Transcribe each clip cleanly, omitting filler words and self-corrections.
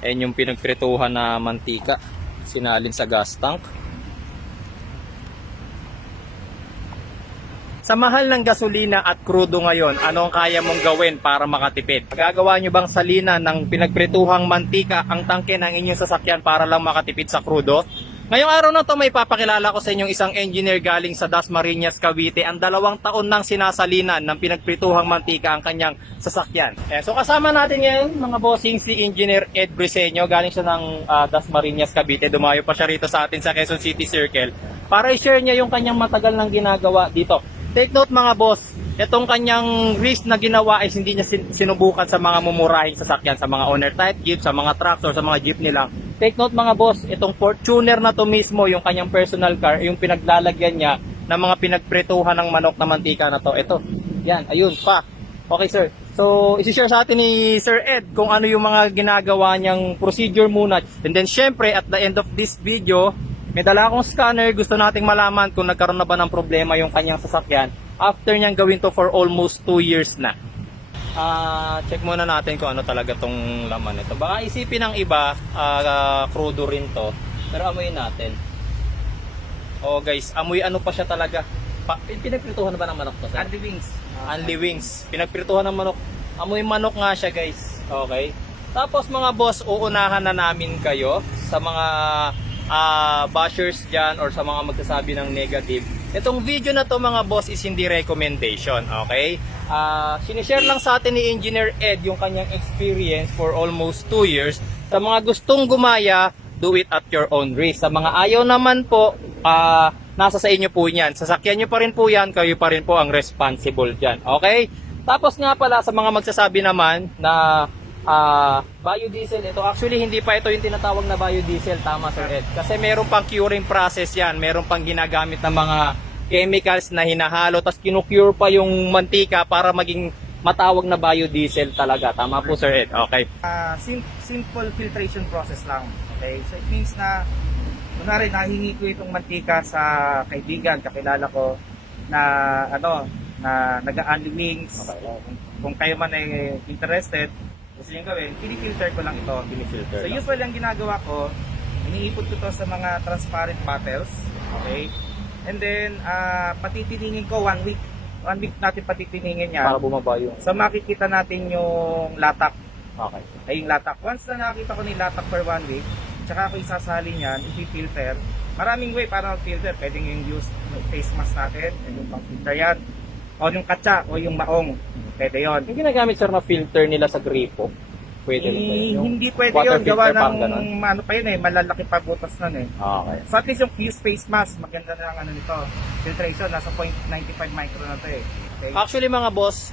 Ayan yung pinagprituhan na mantika, sinalin sa gas tank. Sa mahal ng gasolina at krudo ngayon, ano ang kaya mong gawin para makatipid? Gagawa nyo bang salina ng pinagprituhang mantika ang tangke ng inyong sasakyan para lang makatipid sa krudo? Ngayong araw na to may papakilala ko sa inyong isang engineer galing sa Dasmariñas, Cavite. Ang 2 taon nang sinasalinan ng pinagprituhang mantika ang kanyang sasakyan. So kasama natin ngayon mga bossing si Engineer Ed Briseño. Galing siya ng Dasmariñas, Cavite. Dumayo pa siya rito sa atin sa Quezon City Circle para i-share niya yung kanyang matagal nang ginagawa dito. Take note mga boss, itong kanyang risk na ginawa is hindi niya sinubukan sa mga mumurahing sasakyan, sa mga owner type jeep, sa mga trucks or sa mga jeep nilang. Take note mga boss, itong Fortuner na to mismo, yung kanyang personal car, yung pinaglalagyan niya ng mga pinagprituhan ng manok na mantika na to. Ito, yan, ayun pa. Okay sir, so isi-share sa atin ni Sir Ed kung ano yung mga ginagawa niyang procedure muna. And then syempre at the end of this video, may dala akong scanner, gusto nating malaman kung nagkaroon na ba ng problema yung kanyang sasakyan after niyang gawin to for almost 2 years na. Check muna natin kung ano talaga tong laman nito. Baka isipin ng iba, crudo rin to. Pero amuyin natin. Oh guys, amoy ano pa siya talaga. Pinagprituhan na ba ng manok to? Only wings. Only wings. Pinagprituhan ng manok. Amoy manok nga siya guys. Okay. Tapos mga boss, uunahan na namin kayo sa mga bashers dyan or sa mga magsasabi ng negative. Itong video na to mga boss is hindi recommendation, okay? Sinishare lang sa atin ni Engineer Ed yung kanyang experience for almost 2 years. Sa mga gustong gumaya, do it at your own risk. Sa mga ayaw naman po, nasa sa inyo po yan. Sasakyan nyo pa rin po yan, kayo pa rin po ang responsible dyan, okay? Tapos nga pala sa mga magsasabi naman na biodiesel, ito actually hindi pa ito yung tinatawag na biodiesel, tama Sir Ed, kasi meron pang curing process yan, meron pang ginagamit ng mga chemicals na hinahalo tapos kinukure pa yung mantika para maging matawag na biodiesel talaga, tama po Sir Ed? Okay. Simple filtration process lang. Okay? So it means na kunwari nahingi ko itong mantika sa kaibigan, kakilala ko na na nag-only wings. Okay. Kung kayo man ay interested, gusto nyo gawin, pinifilter ko lang ito. Pinifilter So lang. usually ang ginagawa ko, iniipot ko to sa mga transparent bottles. Okay? And then, patitiningin ko 1 week. 1 week natin patitiningin yan. Para bumaba yung... So makikita natin yung latak. Okay. Ay yung latak. Once na nakita ko na yung latak for 1 week, tsaka ako isasalin yan, i-filter. Maraming way para mag-filter. Pwedeng yung use face mask natin, yung pang-filter yan. O yung katsa, o yung maong. Pwede yun. Yung ginagamit sir na filter nila sa gripo, pwede rin ba yun? Hindi pwede water yun. Gawa filter pang ng ganun? ano pa yun malalaki pa butas nun eh. Okay. So at least yung fuse face mask, maganda na ang ano nito. Filtration, nasa 0.95 micron na to eh. Okay? Actually mga boss,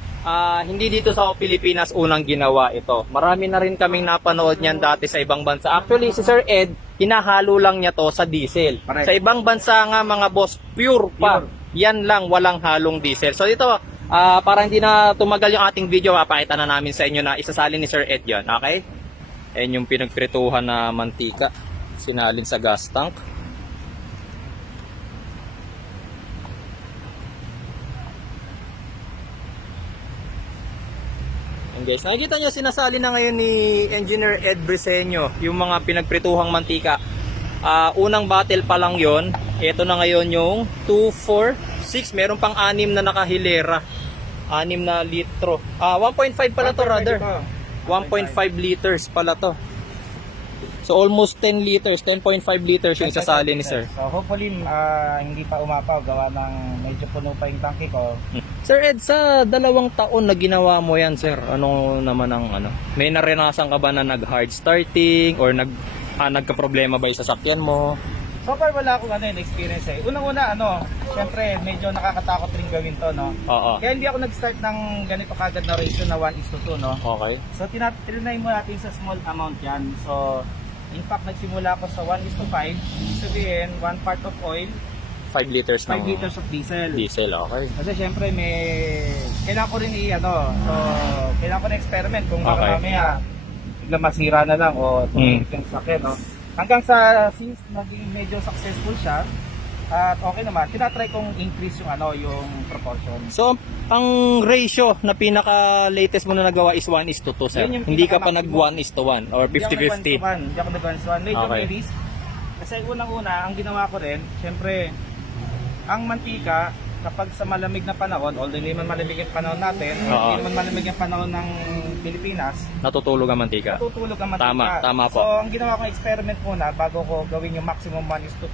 hindi dito sa Pilipinas unang ginawa ito. Marami na rin kaming napanood niyan dati sa ibang bansa. Actually si Sir Ed, hinahalo lang niya to sa diesel. Correct. Sa ibang bansa nga mga boss, pure pa. Pure. Yan lang, walang halong diesel. So dito, para hindi na tumagal yung ating video, mapakita na namin sa inyo na isasalin ni Sir Ed yun. Okay? Ayan yung pinagprituhan na mantika, sinalin sa gas tank. And guys, nakikita nyo sinasali na ngayon ni Engineer Ed Briseño yung mga pinagprituhang mantika. Unang bottle pa lang yon. Ito na ngayon yung 2, 4, 6. Meron pang 6 na nakahilera. 6 na litro. 1.5 pala to rather. 1.5 liters pala to. So almost 10 liters, 10.5 liters yung sasali ni sir. So hopefully hindi pa umapaw gawa ng medyo puno pa yung tangke ko. Sir Ed, sa 2 taon na ginawa mo yan sir, ano naman ang ano? May naranasan ka ba na nag-hard starting or nagka-problema ba yung sasakyan mo? So far wala akong experience eh. Unang-una syempre medyo nakakatakot rin gawin to Oo. Kaya hindi ako nag-start ng ganito kagad na ratio na 1:2 Okay. So tinatry mo natin sa small amount yan. So in fact nagsimula ako sa 1:5. Ibig sabihin 1 part of oil, 5 liters 5 ng liters of diesel. diesel, okay. Kasi syempre kailangan ko rin so kailangan ko na experiment kung baka Okay. mamaya bigla masira na lang o yung sakyan Hanggang sa since naging medyo successful siya, At okay naman, tinatry kong increase yung yung proportion. So, ang ratio na pinaka-latest mo na nagawa is 1:2, sir. Yun yung Hindi ka pa pinaka-maximum. nag 1:1 or 50-50. Hindi ako nag-1-1. Medyo Okay. may risk. Kasi unang-una, ang ginawa ko rin, syempre, ang mantika, kapag sa malamig na panahon, although hindi man malamig yung panahon natin, Oo. hindi man malamig yung panahon ng Pilipinas, Natutulog ang mantika. natutulog ang mantika. Tama po. So, ang ginawa kong experiment muna, bago ko gawin yung maximum 1:2,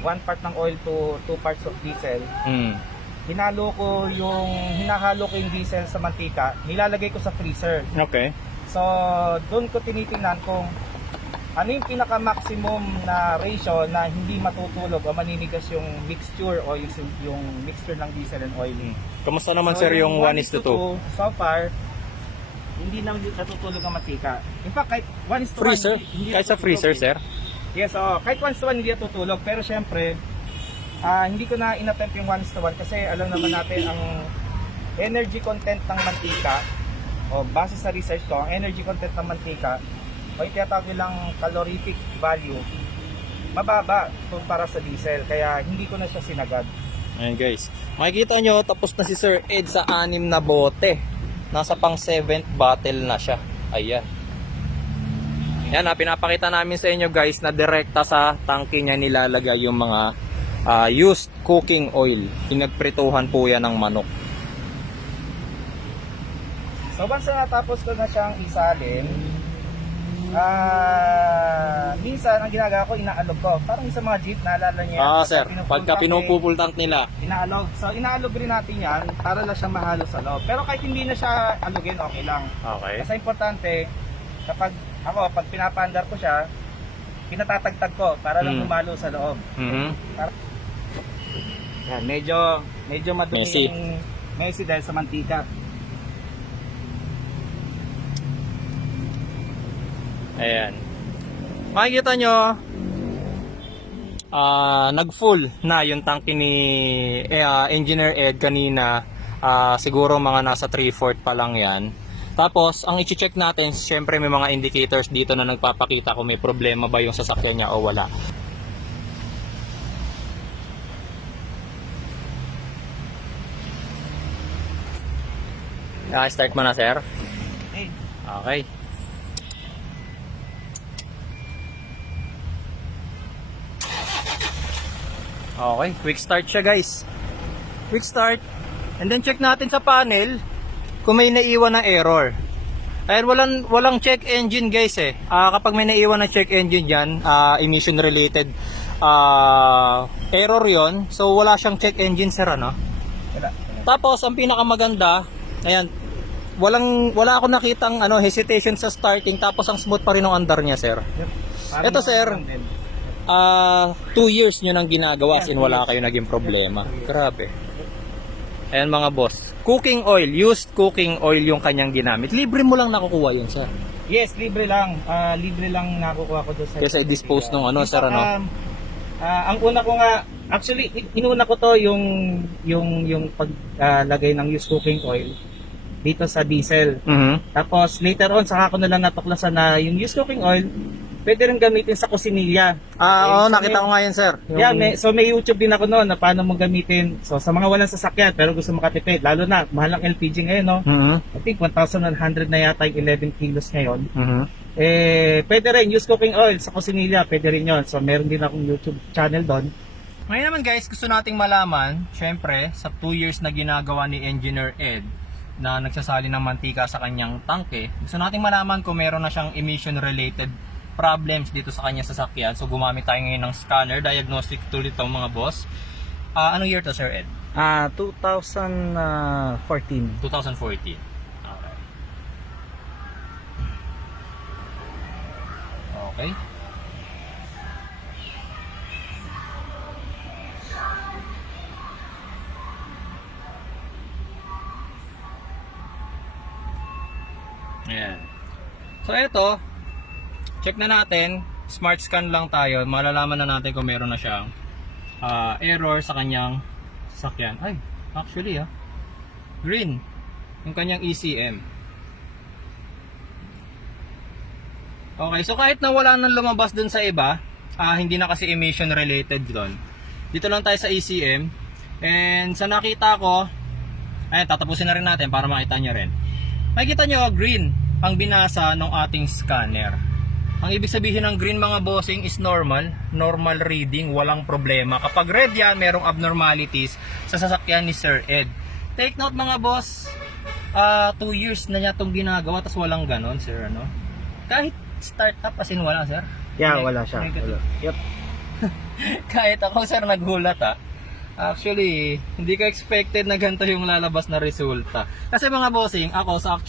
1 part ng oil to 2 parts of diesel, Mm. hinahalo ko yung diesel sa mantika, nilalagay ko sa freezer. Okay. So, doon ko tinitingnan kung ano yung pinaka-maximum na ratio na hindi matutulog o maninigas yung mixture o yung mixture ng diesel and oil. Kamusta naman, So, sir, yung 1:2? So far, hindi na natutulog ang mantika. In fact, kahit 1:1, Freezer? hindi Kahit sa natutulog freezer, eh. sir? Yes, kahit 1:1 hindi natutulog. Pero syempre, hindi ko na inattempt yung 1:1 kasi alam naman natin ang energy content ng mantika o base sa research ko, ang energy content ng mantika o yung tinatawag nilang calorific value mababa para sa diesel, kaya hindi ko na siya sinagad. Ayan, guys. Makikita nyo, tapos na si Sir Ed sa 6 na bote. Nasa pang 7th bottle na siya. Ayan. Yan, pinapakita namin sa inyo, guys, na direkta sa tangke niya nilalagay yung mga used cooking oil. Pinagprituhan po yan ng manok. So once na natapos ko na siyang isalin, minsan ang ginagawa ko, inaalog ko. Parang sa mga jeep, naalala niya. Sir, pagka pinupupultant nila. Inaalog. So inaalog rin natin yan para lang siya mahalo sa loob. Pero kahit hindi na siya alugin, okay lang. Okay. Kasi importante, pag pinapandar ko siya, pinatatagtag ko para lang humalo sa loob. Yan, medyo madumi Messy. yung messy dahil sa mantika. Ayan. Makikita nyo, nag-full na yung tangke ni Engineer Ed kanina. Siguro mga nasa 3/4 pa lang yan. Tapos, ang i-check natin, syempre may mga indicators dito na nagpapakita kung may problema ba yung sasakyan niya o wala. Start mo na, sir. Okay. Okay. Okay, quick start siya, guys. Quick start. And then check natin sa panel kung may naiwan na error. Ayan, walang check engine, guys, eh. Kapag may naiwan na check engine diyan, emission related error 'yon. So wala siyang check engine, sir, ano? Wala. Tapos ang pinakamaganda, ayan, wala ako nakitang hesitation sa starting, tapos ang smooth pa rin ng andar niya, sir. Parang Ito, sir. din. 2 years nyo nang ginagawa sin wala kayo naging problema. Grabe. Ayan, mga boss. Cooking oil, used cooking oil yung kanyang ginamit. Libre mo lang nakukuha yun, sir. Yes, libre lang. Libre lang nakukuha ko doon sa... Kesa i-dispose nung sir, ano? Ang una ko nga, actually, inuna ko to yung paglagay ng used cooking oil dito sa diesel. Tapos later on, saka ko na lang natuklasan na yung used cooking oil, pwede rin gamitin sa kusinilya. Oo, nakita ko nga yun, sir. Yeah, may YouTube din ako noon na paano mo gamitin. So sa mga walang sasakyan pero gusto makatipid, lalo na mahal ang LPG ngayon, no? I think 1,100 na yata yung 11 kilos ngayon. Pwede rin use cooking oil sa kusinilya, pwede rin yon. So meron din akong YouTube channel doon. Ngayon naman, guys, gusto nating malaman, syempre, sa 2 years na ginagawa ni Engineer Ed na nagsasali ng mantika sa kanyang tangke, gusto nating malaman kung meron na siyang emission related problems dito sa kanya sasakyan. So gumamit tayo ngayon ng scanner, diagnostic tool ito, mga boss. Anong year to, Sir Ed? 2014. 2014. Okay. Ayan. So ito, check na natin. Smart scan lang tayo. Malalaman na natin kung meron na siyang error sa kanyang sasakyan. Ay, actually green yung kanyang ECM. Okay, so kahit na wala nang lumabas dun sa iba, hindi na kasi emission related doon. Dito lang tayo sa ACM. And sa nakita ko, ayan, tatapusin na rin natin para makita nyo rin. Makikita nyo, green ang binasa ng ating scanner. Ang ibig sabihin ng green mga bossing is normal reading, walang problema. Kapag red yan, merong abnormalities sa sasakyan ni Sir Ed. Take note mga boss, 2 years na niya itong ginagawa, tapos walang ganon, sir, ano? Kahit startup as in wala, sir? Yeah, wala siya. Wala. Yep. Kahit ako, sir, naghulat, ha? Actually, hindi ko expected na ganito yung lalabas na resulta. Kasi mga bossing, ako sa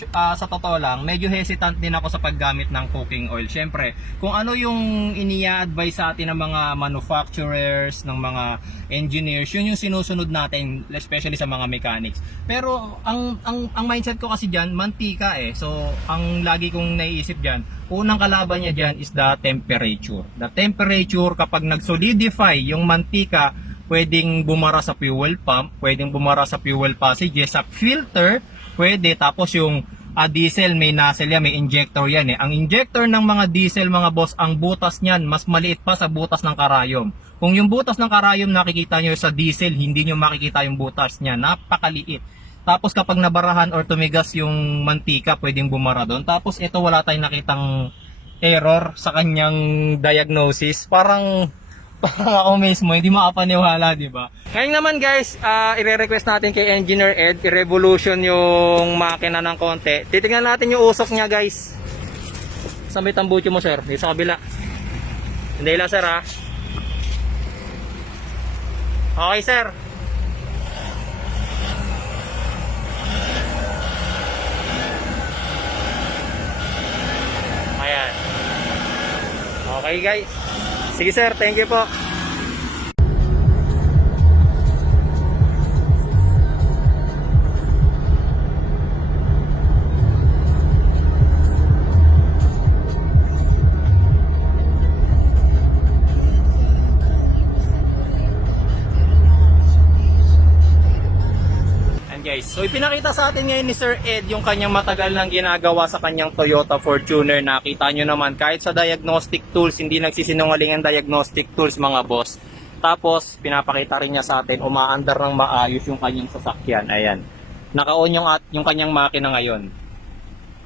totoo lang, medyo hesitant din ako sa paggamit ng cooking oil. Siyempre, kung ano yung iniya-advise sa atin ng mga manufacturers, ng mga engineers, yun yung sinusunod natin, especially sa mga mechanics. Pero ang mindset ko kasi diyan, mantika eh. So, ang lagi kong naiisip diyan, unang kalaban niya diyan is the temperature. The temperature kapag nag-solidify yung mantika, pwedeng bumara sa fuel pump, pwedeng bumara sa fuel passages, sa filter, pwede. Tapos yung diesel, may nozzle yan, may injector yan eh. Ang injector ng mga diesel mga boss, ang butas niyan, mas maliit pa sa butas ng karayom. Kung yung butas ng karayom nakikita nyo sa diesel, hindi nyo makikita yung butas niya, napakaliit. Tapos kapag nabarahan or tumigas yung mantika, pwedeng bumara doon. Tapos ito wala tayong nakitang error sa kanyang diagnosis. Parang ako mismo, hindi makapaniwala, di ba? Ngayon naman guys, ire-request natin kay Engineer Ed, i-revolution yung makina ng konti. Titingnan natin yung usok niya guys. Saan may tambucho mo, sir? Dito sa kabila. Hindi lang, sir, ha? Okay, sir. Ayan. Okay guys. Sige sir, thank you po. Guys, so ipinakita sa atin ngayon ni Sir Ed yung kanyang matagal nang ginagawa sa kanyang Toyota Fortuner. Nakita nyo naman, kahit sa diagnostic tools, hindi nagsisinungaling ang diagnostic tools mga boss. Tapos, pinapakita rin niya sa atin, umaandar ng maayos yung kanyang sasakyan. Ayan, naka-on yung kanyang makina ngayon.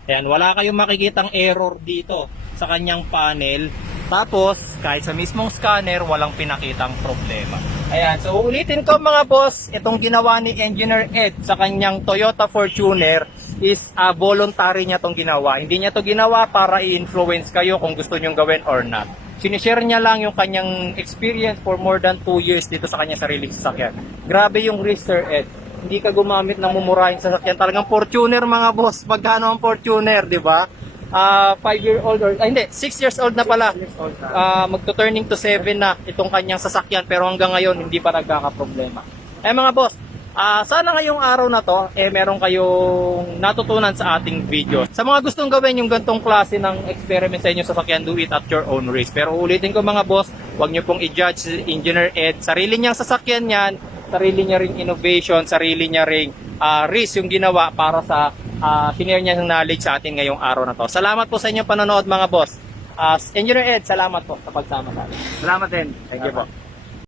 Ayan, wala kayong makikitang error dito sa kanyang panel. Tapos, kahit sa mismong scanner, walang pinakitang problema. Ayan, so ulitin ko mga boss, itong ginawa ni Engineer Ed sa kanyang Toyota Fortuner is voluntary niya itong ginawa. Hindi niya to ginawa para i-influence kayo kung gusto nyong gawin or not. Sinishare niya lang yung kanyang experience for more than 2 years dito sa kanyang sariling sasakyan. Grabe yung risk, Sir Ed. Hindi ka gumamit ng mumurahing sasakyan. Talagang Fortuner mga boss. Magkano ang Fortuner, di ba? 5-year-old or hindi, 6 years old na pala. Magto-turning to 7 na itong kanyang sasakyan, pero hanggang ngayon hindi pa nagkakaproblema. Mga boss, sana ngayong araw na to meron kayong natutunan sa ating video. Sa mga gustong gawin yung gantong klase ng experiment sa inyo sa sasakyan, do it at your own risk. Pero ulitin ko mga boss, huwag nyo pong i-judge si Engineer Ed. Sarili niyang sasakyan yan, sarili niya ring innovation, sarili niya ring risk yung ginawa para sa sinare niya ng knowledge sa atin ngayong araw na to. Salamat po sa inyong panonood mga boss. Engineer Ed, salamat po sa pagsama sa atin. Salamat din. Thank you po.